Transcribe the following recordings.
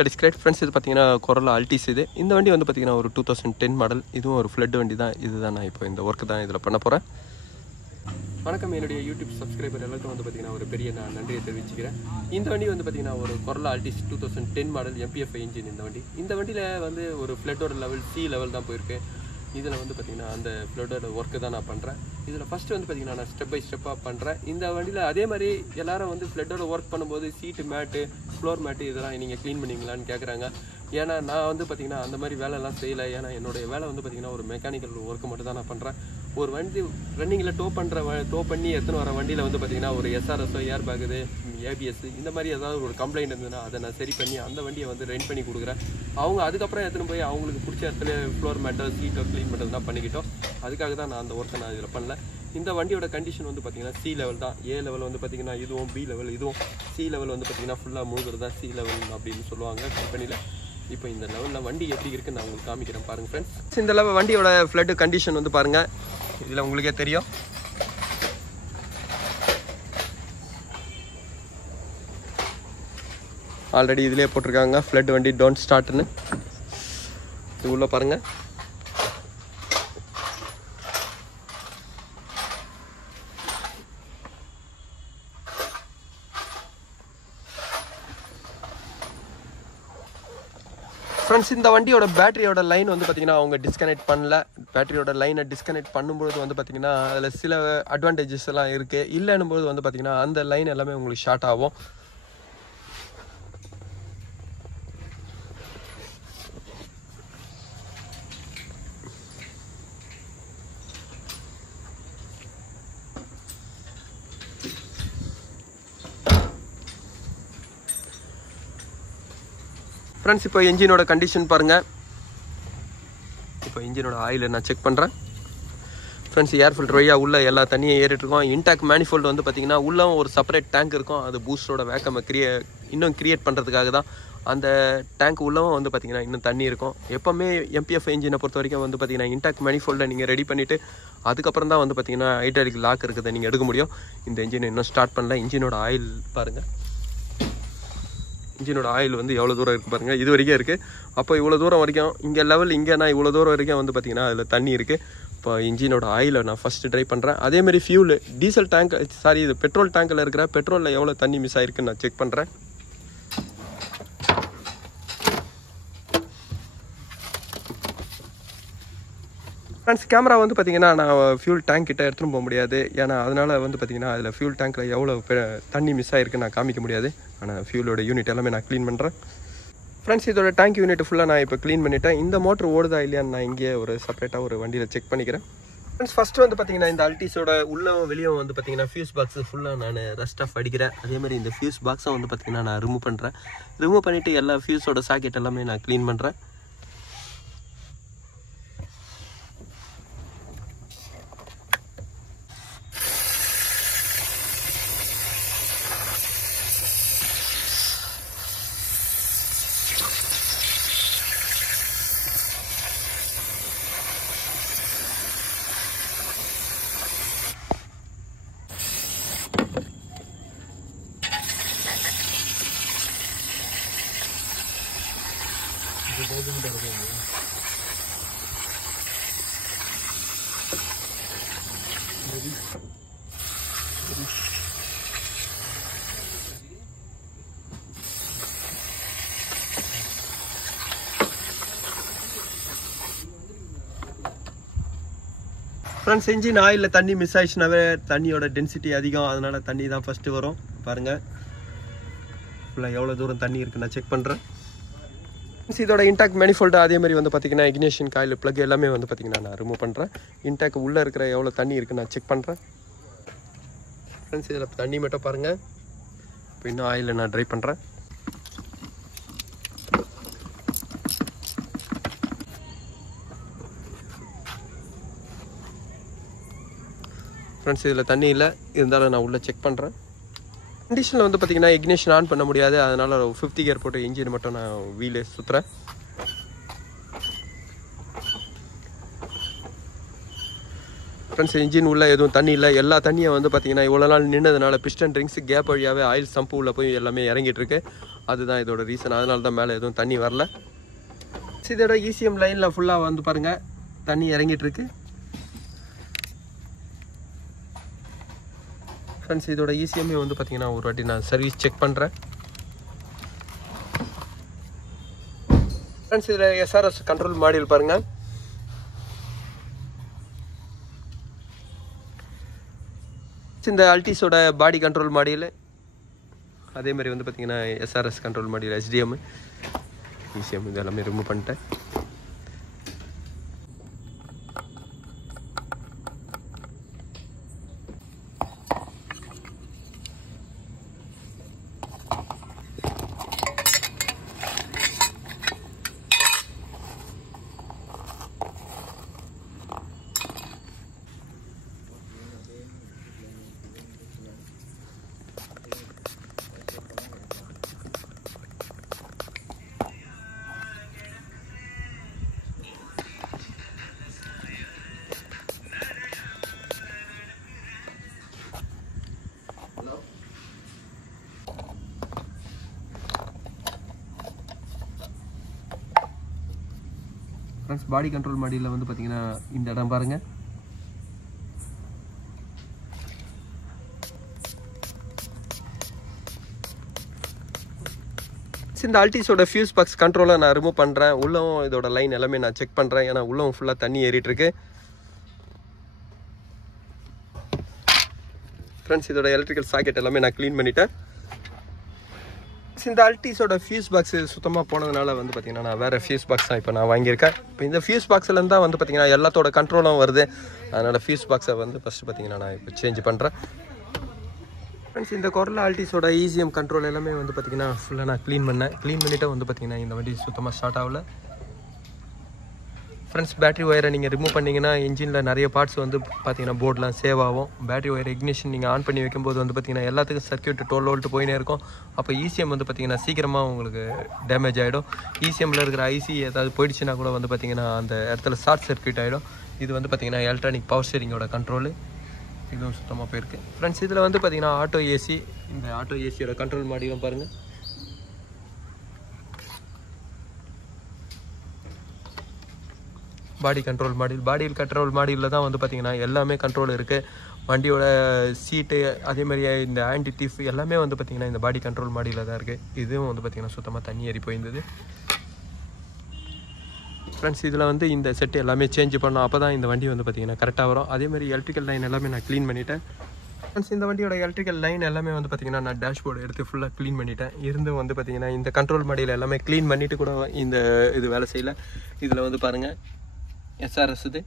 God is great friends. இது பார்த்தீங்கன்னா Corolla Altis இது. இந்த வண்டி வந்து பார்த்தீங்கன்னா ஒரு 2010 மாடல். இதுவும் ஒரு ஃப்ளட் வண்டி தான். இதுதான் நான் இப்போ இந்த ஒர்க் தான் இதில் பண்ண போகிறேன். வணக்கம், என்னுடைய யூடியூப் சப்ஸ்கிரைபர் எல்லாருக்கும் வந்து பார்த்தீங்கன்னா ஒரு பெரிய நான் நன்றியை தெரிவிச்சுக்கிறேன். இந்த வண்டி வந்து பார்த்தீங்கன்னா ஒரு Corolla Altis 2010 model MPF engine. இந்த வண்டியில் வந்து ஒரு ஃப்ளட்டோட லெவல் C லெவல் தான் போயிருக்கு. இதில் வந்து பார்த்தீங்கன்னா அந்த ஃப்ளட்டோட ஒர்க்கு தான் நான் பண்ணுறேன். இதில் ஃபஸ்ட்டு வந்து பார்த்தீங்கன்னா நான் ஸ்டெப் பை ஸ்டெப்பாக பண்ணுறேன். இந்த வண்டியில் அதே மாதிரி எல்லாரும் வந்து ஃப்ளட்டோட ஒர்க் பண்ணும்போது சீட்டு மேட்டு ஃப்ளோர் மேட்டு இதெல்லாம் நீங்கள் க்ளீன் பண்ணிங்களான்னு கேட்குறாங்க. ஏன்னா நான் வந்து பார்த்தீங்கன்னா அந்த மாதிரி வேலைலாம் செய்யலை. ஏன்னா என்னுடைய வேலை வந்து பார்த்தீங்கன்னா ஒரு மெக்கானிக்கல் ஒர்க்கு மட்டும் தான் நான் பண்ணுறேன். ஒரு வண்டி ரன்னிங்கில் டோ பண்ணி எடுத்துன்னு வர வண்டியில் வந்து பார்த்தீங்கன்னா ஒரு SRSO ஏர் பேக்குது ABS இந்த மாதிரி ஏதாவது ஒரு கம்ப்ளைண்ட் இருந்ததுன்னா அதை நான் சரி பண்ணி அந்த வண்டியை வந்து ரெண்ட் பண்ணி கொடுக்குறேன். அவங்க அதுக்கப்புறம் எடுத்துன்னு போய் அவங்களுக்கு பிடிச்ச இடத்துல ஃப்ளோர் மேட்டோ சீட்டோ க்ளீன் பண்ணுறது தான் பண்ணிக்கிட்டோம். அதுக்காக தான் நான் அந்த ஒர்க்கை நான் இதில் பண்ணல. இந்த வண்டியோட கண்டிஷன் வந்து பார்த்தீங்கன்னா C லெவல் தான். A லெவல் வந்து பார்த்தீங்கன்னா இதுவும் B லெவல் இதுவும், C லெவல் வந்து பார்த்தீங்கன்னா ஃபுல்லாக முழுகிறது தான் C லெவல் அப்படின்னு சொல்லுவாங்க கம்பெனியில். இப்போ இந்த லெவலில் வண்டி எப்படி இருக்குன்னு நான் உங்களுக்கு காமிக்கிறேன் பாருங்கள் ஃப்ரெண்ட்ஸ். இந்த லெவல் வண்டியோட ஃப்ளட் கண்டிஷன் வந்து பாருங்கள், இதில் உங்களுக்கே தெரியும். ஆல்ரெடி இதிலே போட்டிருக்காங்க ஃப்ளட் வண்டி டோன்ட் ஸ்டார்ட்னு. இது உள்ள பாருங்கள். ஃப்ரெண்ட்ஸ், இந்த வண்டியோட பேட்டரியோட லைன் வந்து பார்த்தீங்கன்னா அவங்க டிஸ்கனெக்ட் பண்ணல. பேட்டரியோட லைனை டிஸ்கனெக்ட் பண்ணும்போது வந்து பார்த்தீங்கன்னா அதில் சில அட்வான்டேஜஸ் எல்லாம் இருக்குது. இல்லைன்னும் போது வந்து பார்த்தீங்கன்னா அந்த லைன் எல்லாமே உங்களுக்கு ஷார்ட் ஆகும். ஃப்ரெண்ட்ஸ், இப்போ இன்ஜினோட கண்டிஷன் பாருங்கள். இப்போ இன்ஜினோட ஆயிலை நான் செக் பண்ணுறேன். ஃப்ரெண்ட்ஸ், ஏர் ஃபில்டர் வழியாக உள்ள எல்லா தண்ணியும் ஏறிட்டுருக்கோம். இன்டாக் மேனிஃபோல்டு வந்து பார்த்திங்கன்னா உள்ளே ஒரு செப்பரேட் டேங்க் இருக்கும். அது பூஸ்டரோட வேக்கமை இன்னும் கிரியேட் பண்ணுறதுக்காக தான். அந்த டேங்க் உள்ளவும் வந்து பார்த்திங்கன்னா இன்னும் தண்ணி இருக்கும். எப்போவுமே MPF இன்ஜினை பொறுத்த வரைக்கும் வந்து பார்த்திங்கன்னா இன்டாக் மேனிஃபோல்டை நீங்கள் ரெடி பண்ணிவிட்டு அதுக்கப்புறம் தான் வந்து பார்த்திங்கன்னா ஹைட்ராலிக் லாக் இருக்கிறத நீங்கள் எடுக்க முடியும். இந்த இன்ஜினை இன்னும் ஸ்டார்ட் பண்ணல. இன்ஜினோட ஆயில் பாருங்கள். இன்ஜினோட ஆயில் வந்து எவ்வளோ தூரம் இருக்குது பாருங்கள். இது வரைக்கும் இருக்குது. அப்போ இவ்வளோ தூரம் வரைக்கும் இங்கே லெவல் இங்கேனா இவ்வளோ தூரம் வரைக்கும் வந்து பார்த்திங்கன்னா அதில் தண்ணி இருக்குது. இப்போ இன்ஜினோட ஆயிலை நான் ஃபஸ்ட்டு ட்ரை பண்ணுறேன். அதேமாதிரி ஃபியூல் டீசல் டேங்க் இது பெட்ரோல் டேங்கில் இருக்கிற பெட்ரோலில் எவ்வளோ தண்ணி மிஸ் ஆகிருக்குன்னு நான் செக் பண்ணுறேன். ஃப்ரெண்ட்ஸ், கேமரா வந்து பார்த்திங்கன்னா நான் ஃபியூல் டேங்க் கிட்ட எடுத்துகிட்டு போக முடியாது. ஏன்னா அதனால் வந்து பார்த்திங்கன்னா அதில் ஃபியூல் டேங்க்கில் எவ்வளோ தண்ணி மிஸ் ஆகிருக்குன்னு நான் காமிக்க முடியாது. ஆனால் ஃபியூலோட யூனிட் எல்லாமே நான் க்ளீன் பண்ணுறேன். ஃப்ரெண்ட்ஸ், இதோட டேங்க் யூனிட் ஃபுல்லாக நான் இப்போ க்ளீன் பண்ணிவிட்டேன். இந்த மோட்ரு ஓடுதா இல்லையான்னு நான் இங்கே ஒரு செப்பரேட்டாக ஒரு வண்டியில் செக் பண்ணிக்கிறேன். ஃப்ரெண்ட்ஸ், ஃபஸ்ட்டு வந்து பார்த்திங்கன்னா இந்த அல்டிஸோட உள்ளவும் வெளியும் வந்து பார்த்திங்கன்னா ஃபியூஸ் பாக்ஸு ஃபுல்லாக நான் ரஸ்ட் ஆஃப் அடிக்கிறேன். அதேமாதிரி இந்த ஃபியூஸ் பாக்ஸை வந்து பார்த்திங்கன்னா நான் ரிமூவ் பண்ணுறேன். ரிமூவ் பண்ணிவிட்டு எல்லா ஃபியூஸோட சாக்கெட் எல்லாமே நான் க்ளீன் பண்ணுறேன். ஃப்ரெண்ட்ஸ், இன்ஜின் ஆயிலில் தண்ணி மிஸ் ஆயிடுச்சுனாவே தண்ணியோட டென்சிட்டி அதிகம். அதனால் தண்ணி தான் ஃபஸ்ட்டு வரும். பாருங்கள் ஃபுல்லாக எவ்வளோ தூரம் தண்ணி இருக்குன்னு நான் செக் பண்ணுறேன். இதோட இன்டாக் மேனிஃபோல்டு அதேமாதிரி வந்து பார்த்திங்கன்னா இக்னிஷன் காயில் ப்ளக் எல்லாமே வந்து பார்த்திங்கன்னா நான் ரிமூவ் பண்ணுறேன். இன்டாக் உள்ளே இருக்கிற எவ்வளோ தண்ணி இருக்குன்னு நான் செக் பண்ணுறேன். ஃப்ரெண்ட்ஸ், இதில் தண்ணி மட்டும் பாருங்கள். இப்போ இன்னும் ஆயிலில் நான் ட்ரை பண்ணுறேன். ஃப்ரெண்ட்ஸ், இதில் தண்ணி இல்லை, இருந்தாலும் நான் உள்ளே செக் பண்ணுறேன். கண்டிஷனில் வந்து பார்த்திங்கன்னா இக்னிஷன் ஆன் பண்ண முடியாது. அதனால் 50 கியர் போட்டு இன்ஜின் மட்டும் நான் வீலே சுற்றுறேன். ஃப்ரெண்ட்ஸ், இன்ஜின் உள்ள எதுவும் தண்ணி இல்லை. எல்லா தண்ணியை வந்து பார்த்திங்கன்னா இவ்வளோ நாள் நின்றதுனால பிஸ்டன் ரிங்ஸ் கேப் வழியாகவே ஆயில் சம்பு உள்ளே போய் எல்லாமே இறங்கிட்டு இருக்கு. அதுதான் இதோட ரீசன். அதனால தான் மேலே எதுவும் தண்ணி வரல. இதோட ECM லைனில் ஃபுல்லாக வந்து பாருங்கள் தண்ணி இறங்கிட்டுருக்கு. ஃப்ரெண்ட்ஸ் இதோட ECM வந்து பார்த்திங்கன்னா ஒரு வாட்டி நான் சர்வீஸ் செக் பண்ணுறேன். ஃப்ரெண்ட்ஸ் இதில் SRS கண்ட்ரோல் மாடியூல் பாருங்கள். இந்த அல்டிஸோட பாடி கண்ட்ரோல் மாடியூல், அதே மாதிரி வந்து பார்த்திங்கன்னா SRS control module, HDM, ECM இது எல்லாமே ரிமூவ் பண்ணிட்டேன். ஃப்ரெண்ட்ஸ் பாடி கண்ட்ரோல் மாடியில் வந்து பார்த்திங்கன்னா இந்த இடம் பாருங்கள். இந்த அல்டிஸோட ஃபியூஸ் பாக்ஸ் கண்ட்ரோலை நான் ரிமூவ் பண்ணுறேன். உள்ளவும் இதோட லைன் எல்லாமே நான் செக் பண்ணுறேன். ஏன்னா உள்ளவும் ஃபுல்லாக தண்ணி ஏறிட்டுருக்கு. ஃப்ரெண்ட்ஸ் இதோட எலக்ட்ரிக்கல் சாக்கெட் எல்லாமே நான் க்ளீன் பண்ணிட்டேன். இந்த அல்டிஸோட ஃபியூஸ் பாக்ஸ் சுத்தமாக போனதுனால வந்து பார்த்திங்கன்னா நான் வேறு ஃபியூஸ் பாக்ஸ் தான் இப்போ நான் வாங்கியிருக்கேன். இப்போ இந்த ஃபியூஸ் பாக்ஸ்லேருந்து தான் வந்து பார்த்திங்கன்னா எல்லாத்தோட கண்ட்ரோலும் வருது. அதனால் ஃபியூஸ் பாக்ஸை வந்து ஃபஸ்ட்டு பார்த்திங்கன்னா நான் இப்போ சேஞ்ச் பண்ணுறேன். ஃப்ரெண்ட்ஸ் இந்த கொரோலா அல்டிஸோட ECM கண்ட்ரோல் எல்லாமே வந்து பார்த்திங்கன்னா ஃபுல்லாக நான் க்ளீன் பண்ணிவிட்டு வந்து பார்த்திங்கன்னா இந்த வண்டி சுத்தமாக ஸ்டார்ட் ஆகலை. ஃப்ரெண்ட்ஸ் பேட்டரி ஒயரை நீங்கள் ரிமூவ் பண்ணிங்கன்னா இன்ஜினில் நிறைய பார்ட்ஸ் வந்து பார்த்திங்கன்னா போர்டெலாம் சேவ் ஆகும். பேட்டரி ஒயர் இக்னிஷன் நீங்கள் ஆன் பண்ணி வைக்கும்போது வந்து பார்த்திங்கன்னா எல்லாத்துக்கும் சர்க்யூட் 12 வோல்ட் போயினே இருக்கும். அப்போ ECM வந்து பார்த்திங்கன்னா சீக்கிரமாக உங்களுக்கு டேமேஜ் ஆகிடும். ECMல இருக்கிற IC ஏதாவது போயிடுச்சுன்னா கூட வந்து பார்த்திங்கன்னா அந்த இடத்துல ஷார்ட் சர்க்யூட் ஆகிடும். இது வந்து பார்த்திங்கன்னா எலக்ட்ரானிக் பவர் ஸ்டீரிங்கோட கண்ட்ரோலு இதுவும் சுத்தமாக போயிருக்கு. ஃப்ரெண்ட்ஸ் இதில் வந்து பார்த்திங்கன்னா ஆட்டோ ஏசி, இந்த ஆட்டோ ஏசியோட கண்ட்ரோல் மாடியும் பாருங்கள். பாடி கண்ட்ரோல் மாடியில் தான் வந்து பார்த்திங்கன்னா எல்லாமே கண்ட்ரோல் இருக்குது. வண்டியோட சீட்டு அதே மாதிரியே இந்த ஆன்டி தீஃப் எல்லாமே வந்து பார்த்திங்கன்னா இந்த பாடி கண்ட்ரோல் மாடியில் தான் இருக்குது. இதுவும் வந்து பார்த்திங்கன்னா சுத்தமாக தண்ணி ஏறி போயிருந்தது. ஃப்ரெண்ட்ஸ் இதில் வந்து இந்த செட்டு எல்லாமே சேஞ்ச் பண்ணோம். அப்போ தான் இந்த வண்டி வந்து பார்த்திங்கன்னா கரெக்டாக வரும். அதே மாதிரி எலக்ட்ரிக்கல் லைன் எல்லாமே நான் க்ளீன் பண்ணிட்டேன். ஃப்ரெண்ட்ஸ் இந்த வண்டியோட எலக்ட்ரிக்கல் லைன் எல்லாமே வந்து பார்த்திங்கன்னா நான் டேஷ்போர்டு எடுத்து ஃபுல்லாக க்ளீன் பண்ணிட்டேன். இருந்து வந்து பார்த்திங்கன்னா இந்த கண்ட்ரோல் மாடியில் எல்லாமே க்ளீன் பண்ணிவிட்டு கூட இந்த இது வேலை செய்யலை. இதில் வந்து பாருங்கள் SRS இது.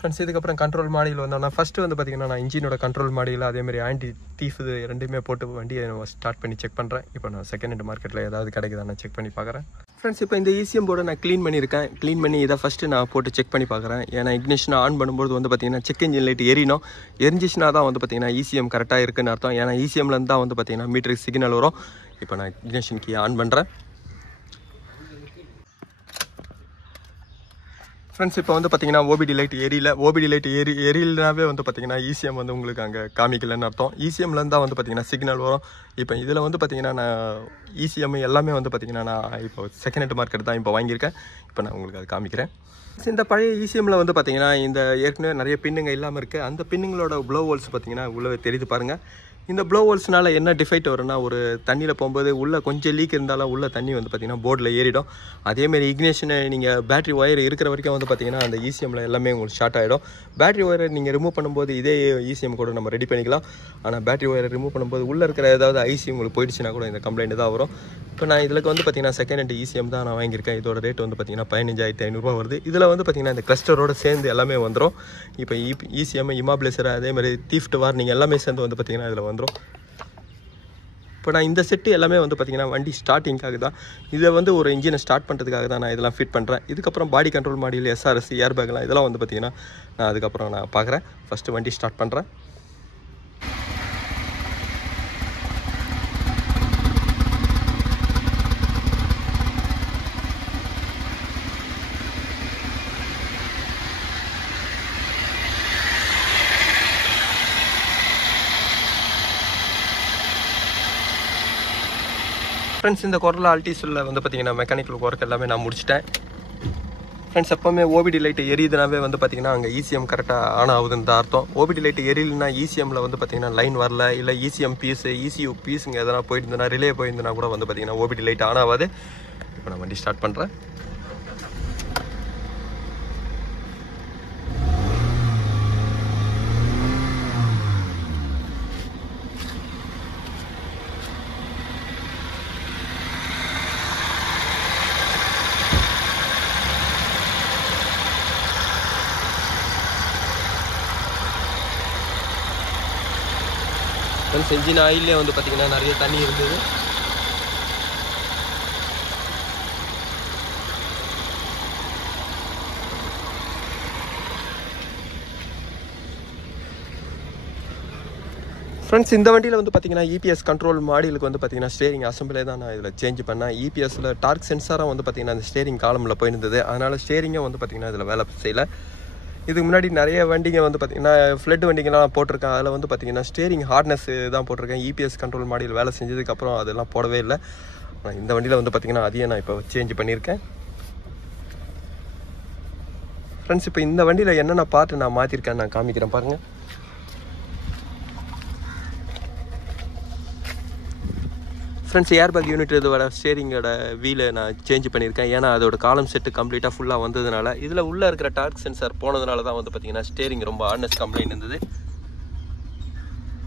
ஃப்ரெண்ட்ஸ் இதுக்கப்புறம் கண்ட்ரோல் மாடியில் வந்தோம்னா ஃபஸ்ட்டு வந்து பார்த்திங்கன்னா நான் இன்ஜினோட கண்ட்ரோல் மாடியில் அதேமாதிரி ஆன்டி தீஃப் இது ரெண்டுமே போட்டு வண்டியை ஸ்டார்ட் பண்ணி செக் பண்ணுறேன். இப்போ நான் செகண்ட் ஹேண்ட் மார்க்கெட்டில் ஏதாவது கிடைக்குதான்னு செக் பண்ணி பார்க்குறேன். ஃப்ரெண்ட்ஸ் இப்போ இந்த ECM போர்டை நான் க்ளீன் பண்ணியிருக்கேன். க்ளீன் பண்ணி இதை ஃபஸ்ட்டு நான் போட்டு செக் பண்ணி பார்க்குறேன். ஏன்னா இக்னிஷனை ஆன் பண்ணும்போது வந்து பார்த்திங்கன்னா செக் இன்ஜின் லைட் எரிஞ்சிச்சுனா தான் வந்து பார்த்திங்கன்னா ECM கரெக்டாக இருக்குன்னு அர்த்தம். ஏன்னா ECMலேருந்து தான் வந்து பார்த்திங்கன்னா மீட்டருக்கு சிக்னல் வரும். இப்போ நான் இக்னிஷன் கீ ஆன் பண்ணுறேன். ஃப்ரெண்ட்ஸ் இப்போ வந்து பார்த்திங்கன்னா OBD லைட் எரியலனாவே வந்து பார்த்திங்கன்னா ECM வந்து உங்களுக்கு அங்கே காமிக்கலன்னு அர்த்தம். ECMலேருந்து தான் வந்து பார்த்திங்கன்னா சிக்னல் வரும். இப்போ இதில் வந்து பார்த்திங்கன்னா நான் ECM எல்லாமே வந்து பார்த்திங்கன்னா நான் இப்போ செகண்ட் ஹேண்ட் மார்க்கெட் தான் இப்போ வாங்கியிருக்கேன். இப்போ நான் உங்களுக்கு அது காமிக்கிறேன். இந்த பழைய ECMல வந்து பார்த்திங்கன்னா இந்த ஏற்கனவே நிறைய பின்னுங்க இல்லாமல் இருக்குது. அந்த பின்னுங்களோட ப்ளோ ஹோல்ஸ் பார்த்திங்கன்னா உள்ளே தெரியுது பாருங்கள். இந்த ப்ளோ ஹோல்ஸ்னால என்ன டிஃபெக்ட் வரும்னா ஒரு தண்ணியில் போகும்போது உள்ளே கொஞ்சம் லீக் இருந்தாலும் உள்ள தண்ணி வந்து பார்த்திங்கன்னா போர்டில் ஏறிடும். அதேமாரி இக்னிஷனை நீங்கள் பேட்டரி ஒயர் இருக்கிற வரைக்கும் வந்து பார்த்திங்கன்னா அந்த ECMல எல்லாமே உங்களுக்கு ஷார்ட் ஆகிடும். பேட்டரி ஒயரை நீங்கள் ரிமூவ் பண்ணும்போது இதே ECM கூட நம்ம ரெடி பண்ணிக்கலாம். ஆனால் பேட்டரி ஒயரை ரிமூவ் பண்ணும்போது உள்ளே இருக்கிற ஏதாவது IC உங்களுக்கு போயிடுச்சுன்னா கூட இந்த கம்ப்ளைண்ட் தான் வரும். இப்போ நான் இதில் வந்து பார்த்திங்கன்னா செகண்ட் ஹேண்ட் ECM தான் நான் வாங்கியிருக்கேன். இதோட ரேட் வந்து பார்த்திங்கன்னா 15,500 வருது. இதில் வந்து பார்த்திங்கன்னா இந்த கிளஸ்டரோடு சேர்ந்து எல்லாமே வந்துடும். இப்போ ECM இமாபிளேசர் அதே மாதிரி தீஃப்ட் வார்னிங் எல்லாமே சேர்ந்து வந்து பார்த்திங்கன்னா இதில் வந்துடும். இப்போ நான் இந்த செட்டு எல்லாமே வந்து பார்த்திங்கன்னா வண்டி ஸ்டார்டிங்காக தான், இதை வந்து ஒரு இன்ஜினை ஸ்டார்ட் பண்ணுறதுக்காக தான் நான் இதெல்லாம் ஃபிட் பண்ணுறேன். இதுக்கப்புறம் பாடி கண்ட்ரோல் மாடியில் SRS ஏர்பேக்லாம் இதெல்லாம் வந்து பார்த்திங்கன்னா நான் அதுக்கப்புறம் நான் பார்க்குறேன். ஃபஸ்ட்டு வண்டி ஸ்டார்ட் பண்ணுறேன். ஃப்ரெண்ட்ஸ் இந்த கொரோலா ஆல்டிஸில் வந்து பார்த்திங்கன்னா மெக்கானிக்கல் ஒர்க் எல்லாமே நான் முடிச்சிட்டேன். ஃப்ரெண்ட்ஸ் எப்போவுமே ஓபிடி லைட்டு எரியுதுனாவே வந்து பார்த்திங்கன்னா அங்கே இசிஎம் கரெக்டாக ஆன் ஆகுதுன்னு தான் அர்த்தம். ஓபிடி லைட்டு எரியலைன்னா இசிஎம்மில் வந்து பார்த்திங்கன்னா லைன் வரல, இல்லை இசிஎம் பீஸு இசியூ பீஸுங்க எதனா போயிருந்ததுன்னா ரிலே போயிருந்ததுன்னா கூட வந்து பார்த்திங்கன்னா ஓபிடி லைட் ஆன் ஆகாது. இப்போ நான் வண்டி ஸ்டார்ட் பண்ணுறேன். ஃப்ரெண்ட்ஸ் இன்ஜின் ஆயிலே வந்து பார்த்திங்கன்னா நிறைய தண்ணி இருந்தது. ஃப்ரெண்ட்ஸ் இந்த வண்டியில் வந்து பார்த்திங்கன்னா இபிஎஸ் கண்ட்ரோல் மாடிலுக்கு வந்து பார்த்திங்கன்னா ஸ்டேரிங் அசம்பிளே தான் நான் இதில் சேஞ்ச் பண்ணேன். இபிஎஸ்சில் டார்க் சென்சாராக வந்து பார்த்திங்கன்னா அந்த ஸ்டேரிங் காலமில் போயிருந்தது. அதனால் ஸ்டேரிங்கை வந்து பார்த்திங்கன்னா இதில் வேலை செய்யலை. இதுக்கு முன்னாடி நிறைய வண்டிங்க வந்து பார்த்திங்கன்னா ஃப்ளட் வண்டிங்கெல்லாம் போட்டிருக்கேன். அதில் வந்து பார்த்திங்கன்னா ஸ்டேரிங் ஹார்ட்னஸ் தான் போட்டிருக்கேன். இபிஎஸ் கண்ட்ரோல் மாடியில் வேலை செஞ்சதுக்கப்புறம் அதெல்லாம் போடவே இல்லை. ஆனால் இந்த வண்டியில் வந்து பார்த்திங்கன்னா அதையும் நான் இப்போ சேஞ்ச் பண்ணியிருக்கேன். ஃப்ரெண்ட்ஸ் இப்போ இந்த வண்டியில் என்னென்ன பார்ட்டு நான் மாற்றிருக்கேன்னு நான் காமிக்கிறேன் பாருங்கள். ஃப்ரெண்ட்ஸ் ஏர்பேக் யூனிட் இதோட ஸ்டேரிங்கோட வீலை நான் சேஞ்ச் பண்ணியிருக்கேன். ஏன்னா அதோட காலம் செட்டு கம்ப்ளீட்டாக ஃபுல்லாக வந்ததுனால இதில் உள்ளே இருக்கிற டார்க் சென்சார் போனதுனால தான் வந்து பார்த்திங்கன்னா ஸ்டேரிங் ரொம்ப ஹார்ட்னஸ் கம்ப்ளைண்ட் இருந்தது.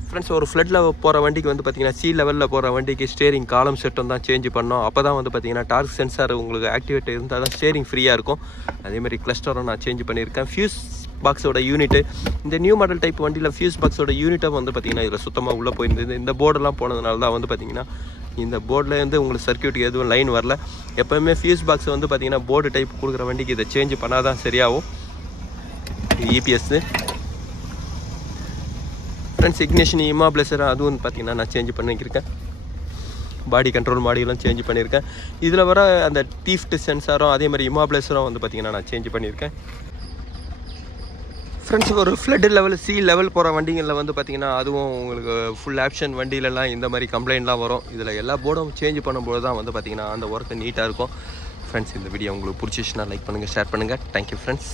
ஃப்ரெண்ட்ஸ் ஒரு ஃப்ளட்டில் போகிற வண்டிக்கு வந்து பார்த்திங்கன்னா சி லெவலில் போகிற வண்டிக்கு ஸ்டேரிங் காலம் செட்டும் தான் சேஞ்ச் பண்ணோம். அப்போ தான் வந்து பார்த்திங்கன்னா டார்க் சென்சார் உங்களுக்கு ஆக்டிவேட் இருந்தால் தான் ஸ்டேரிங் ஃப்ரீயாக இருக்கும். அதேமாதிரி கிளஸ்டரும் நான் சேஞ்ச் பண்ணியிருக்கேன். ஃபியூஸ் பாக்ஸோட யூனிட்டு இந்த நியூ மாடல் டைப் வண்டியில் ஃபியூஸ் பாக்ஸோட யூனிட்டாக வந்து பார்த்திங்கன்னா இதில் சுத்தமாக உள்ளே போயிருந்தது. இந்த போர்டெல்லாம் போனதுனால தான் வந்து பார்த்திங்கன்னா இந்த போர்டில் உங்களுக்கு சர்க்கியூட்டுக்கு எதுவும் லைன் வரல. எப்போயுமே ஃபியூஸ் பாக்ஸ் வந்து பார்த்திங்கன்னா போர்டு டைப் கொடுக்குற வண்டிக்கு இதை சேஞ்ச் பண்ணால் தான் சரியாகும். இபிஎஸ்ஸு ஃப்ரெண்ட்ஸ் இக்னிஷன் இமாப்ளேசர் அதுவும் பார்த்திங்கன்னா நான் சேஞ்ச் பண்ணியிருக்கேன். பாடி கண்ட்ரோல் மாடியெல்லாம் சேஞ்ச் பண்ணியிருக்கேன். இதில் வர அந்த டீஃப்ட் சென்சாரும் அதே மாதிரி இமாப்ளேசரும் வந்து பார்த்திங்கன்னா நான் சேஞ்ச் பண்ணியிருக்கேன். ஃப்ரெண்ட்ஸ் ஒரு ஃப்ளட் லெவல் சி லெவல் போகிற வண்டிகளில் வந்து பார்த்திங்கன்னா அதுவும் உங்களுக்கு ஃபுல் ஆப்ஷன் வண்டியிலலாம் இந்த மாதிரி கம்ப்ளைண்ட்லாம் வரும். இதில் எல்லா போர்டும் சேஞ்ச் பண்ணும்போது தான் வந்து பார்த்திங்கன்னா அந்த ஒர்க்கு நீட்டாக இருக்கும். ஃப்ரெண்ட்ஸ் இந்த வீடியோ உங்களுக்கு பிடிச்சிச்சுன்னா லைக் பண்ணுங்கள், ஷேர் பண்ணுங்கள். Thank you friends.